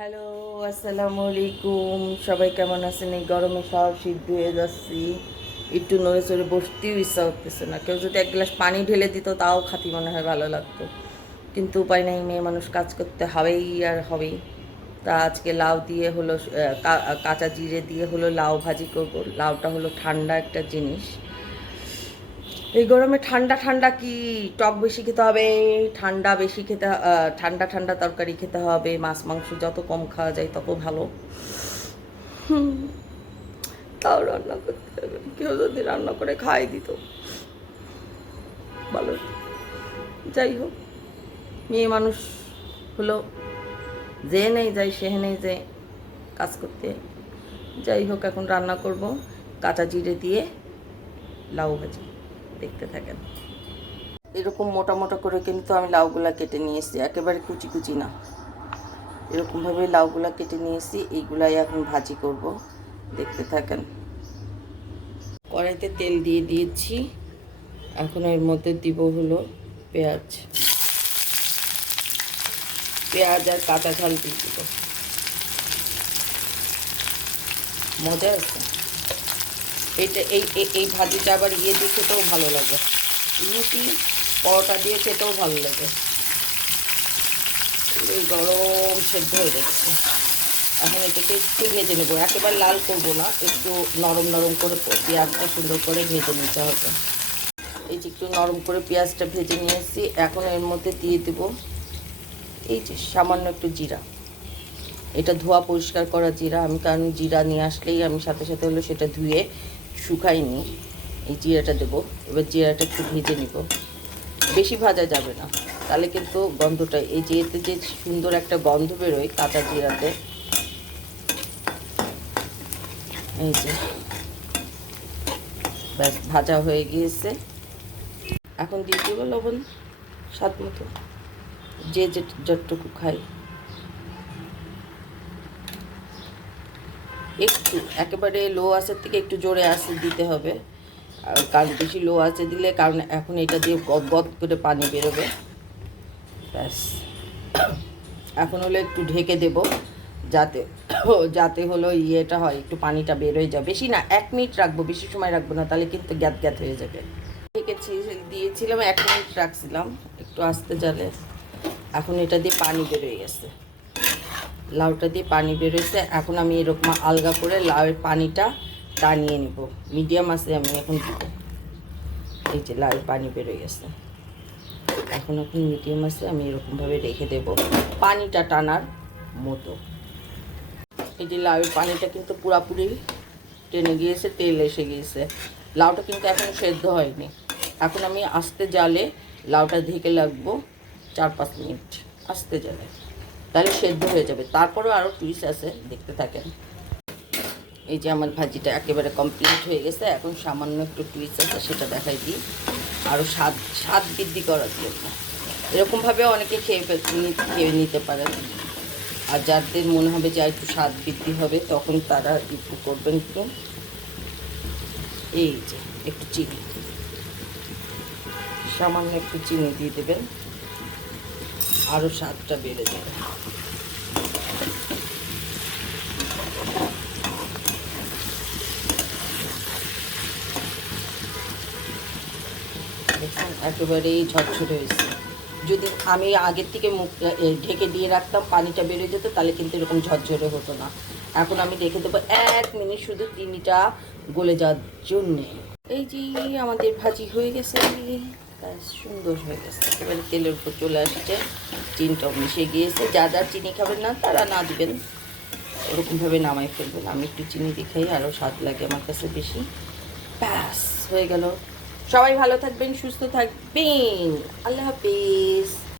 Hello আসসালামু আলাইকুম সবাই কেমন আছেন? এই গরমে সব শীত হয়ে যাচ্ছি। একটু নড়ে চড়ে বসতেও ইচ্ছা করতেছে না। কেউ যদি এক গ্লাস পানি ঢেলে দিত, তাও খাতি মনে হয় ভালো লাগতো। কিন্তু উপায় নেই, মেয়ে মানুষ কাজ করতে হবেই আর হবেই। তা আজকে লাউ দিয়ে হলো কাঁচা জিরে দিয়ে হলো লাউ ভাজি করব। লাউটা হলো ঠান্ডা একটা জিনিস। এই গরমে ঠান্ডা ঠান্ডা কি টক বেশি খেতে হবে? ঠান্ডা বেশি খেতে ঠান্ডা ঠান্ডা তরকারি খেতে হবে। মাছ, মাংস যত কম খাওয়া যায় তত ভালো। তাও রান্না করতে হবে। কেউ যদি রান্না করে খাই দিত। ভালো। যাই হোক, মেয়ে মানুষ হলো, যে নেই যাই নেই যে কাজ করতে। যাই হোক, এখন রান্না করব কাঁচা জিরে দিয়ে লাউ ভাজি। দেখতে থাকেন। এরকম মোটা মোটা করে কিন্তু আমি লাউগুলা কেটে নিয়ে এসেছি একেবারে কুচি কুচি না। এরকমভাবে লাউগুলা কেটে নিয়ে এসেছি এইগুলাই এখন ভাজি করব দেখতে থাকেন। কড়াইতে তেল দিয়ে দিয়েছি এখন এর মধ্যে দিব হলো পেঁয়াজ। পেঁয়াজ আর কাঁচা ঝাল দিয়ে দিব। মজা আছে? এইটা এই, এই- ভাজিটা আবার ইয়ে দিয়ে খেতেও ভালো লাগে। রুটি পরোটা দিয়ে খেতেও ভালো লাগে। এই গরম সেদ্ধ হয়ে যাচ্ছে। এখন এটাকে একটু ভেজে নেব। একেবারে লাল করব না, একটু নরম নরম করে পেঁয়াজটা সুন্দর করে ভেজে নিতে হবে। এই যে একটু নরম করে পেঁয়াজটা ভেজে নিয়ে এসেছি। এখন এর মধ্যে দিয়ে দেবো এই যে সামান্য একটু জিরা। এটা ধোয়া পরিষ্কার করা জিরা। আমি কারণ জিরা নিয়ে আসলেই আমি সাথে সাথে হলো সেটা ধুয়ে শুকাইনি এই জিরাটা দেবো। এবার জিরাটা একটু ভেজে নিব। বেশি ভাজা যাবে না। তাহলে কিন্তু গন্ধটা, এই এতে যে সুন্দর একটা গন্ধ বেরোয় কাঁচা জিরাতে। এই যে, ব্যাস, ভাজা হয়ে গিয়েছে। এখন দিয়ে দেবো লবণ, স্বাদ মতো। যে যে যতটুকু খায় একটু, একেবারে লো আঁচের থেকে একটু জোরে আঁচে দিতে হবে। আর কারণ বেশি লো আঁচে দিলে, কারণ এখন এটা দিয়ে গদ গদ করে পানি বেরোবে। ব্যাস। এখন হলো একটু ঢেকে দেব, যাতে যাতে হলো ইয়েটা হয়, একটু পানিটা বেরোয় যায়। বেশি না, এক মিনিট রাখব, বেশি সময় রাখব না, তাহলে কিন্তু গ্যাত গ্যাত হয়ে যাবে। ঢেকেছি, দিয়েছিলাম, এক মিনিট রাখছিলাম, একটু আস্তে জালে। এখন এটা দিয়ে পানি বেরোয় গেছে। লাউটা দিয়ে পানি বেরোয়েছে এখন আমি এরকম আলগা করে লাউয়ের পানিটা টানিয়ে নিব। মিডিয়াম আছে, আমি এখন দিব। এই যে লাউয়ের পানি বেরোয় গেছে। এখন এখন মিডিয়াম আছে, আমি এরকমভাবে রেখে দেব পানিটা টানার মতো। এই যে লাউয়ের পানিটা কিন্তু পুরাপুরি টেনে গিয়েছে, তেল এসে গিয়েছে। লাউটা কিন্তু এখন সেদ্ধ হয়নি। এখন আমি আস্তে জালে লাউটা ঢেকে লাগবো চার পাঁচ মিনিট। আস্তে জালে। তাহলে সেদ্ধ হয়ে যাবে। তারপরেও আরও টুইস আছে, দেখতে থাকেন। এই যে আমার ভাজিটা একেবারে কমপ্লিট হয়ে গেছে, এখন সামান্য একটু টুইস আছে, সেটা দেখাই দিই। আরও স্বাদ স্বাদ বৃদ্ধি করার জন্য। এরকমভাবে অনেকে খেয়ে খেয়ে নিতে পারেন। আর যাদের মনে হবে যে একটু স্বাদ বৃদ্ধি হবে, তখন তারা একটু করবেন একটু। এই যে, একটু চিনি। সামান্য একটু চিনি দিয়ে দেবেন। আরও স্বাদটা বেড়ে দেখুন, একেবারেই ঝরঝরে হয়েছে। যদি আমি আগের থেকে মুখ ঢেকে দিয়ে রাখতাম, পানিটা বেড়ে যেত, তাহলে কিন্তু এরকম ঝরঝরে হতো না। এখন আমি রেখে দেবো এক মিনিট শুধু চিনিটা গলে যাওয়ার জন্যে। এই যে আমাদের ভাজি হয়ে গেছে। সুন্দর হয়ে গেছে। একেবারে তেলের উপর চলে আসছে চিনটাও মিশে গিয়েছে। যা যা চিনি খাবেন না, তারা না দেবেন। ওরকমভাবে নামাই ফেলবেন। আমি একটু চিনি দেখাই খাই, আরও স্বাদ লাগে আমার কাছে বেশি। ব্যাস, হয়ে গেল। সবাই ভালো থাকবেন, সুস্থ থাকবেন। আল্লাহ হাফিজ।